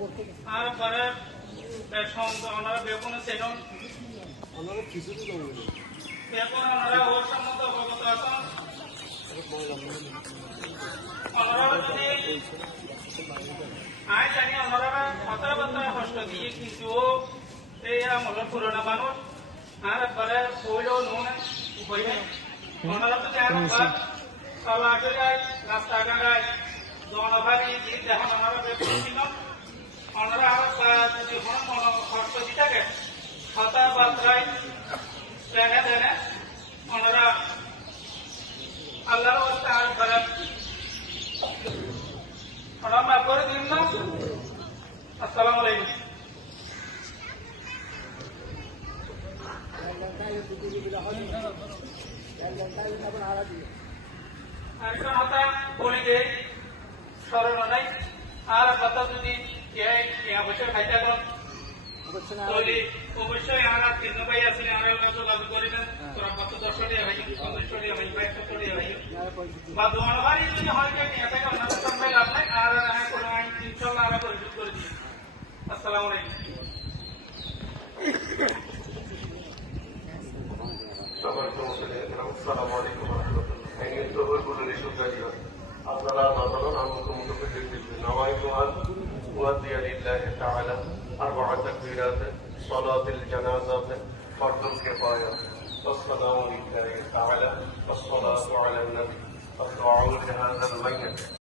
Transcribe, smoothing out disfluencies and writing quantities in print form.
আর পরে ওনারা বেগুন সেজন বেগুন ওনারা ওর সম্বন্ধে অবগত আছেন। ওনারা যদি আয় জানি ওনারা কথাবার্তা কষ্ট দিয়ে কিন্তু এই আমার পুরোনো মানুষ আর পরে বইলেও নুন বইবে ওনারা যদি চলাচলায় রাস্তাঘাটায় জনভারী যখন ওনারা বেগুন ছিল ওনারা যদি কোনো খরচ দিয়ে থাকে কথাবার্তায় ট্রেনে ট্রেনে ওনারা আল্লাহর অবস্থা আর খারাপ ওনারা মাফ করে দিন না। আসসালামু আলাইকুম। আরেকটা কথা বলি যে স্মরণ নাই আর কথা যদি অবশ্যই খাইতে অবশ্যই আমরা তিন ভাই আছি আমরা যোগাযোগ করি না তোরা কত 10 টাকা ভাই 15 টাকা ভাই 100 টাকা ভাই বা দোয়ানবাড়ি যদি হয় যে নিয়ে থাকে ওনাদের সঙ্গে লাভ নাই আর কোনো আইন ইনশাআল্লাহ আমরা পরিশোধ করে দিই। আসসালামু আলাইকুম। আসসালামু আলাইকুম ওয়া রাহমাতুল্লাহ। এই তো হলো রিসুদারিয়া আপনারা নতুন আমুক মুতফিদিন নওয়াইতুহা وأدي لله تعالى 4 تكبيرات صلاة الجنازة فرض الكفاية والسلام لله تعالى والصلاة على النبي والدعاء لهذا الميت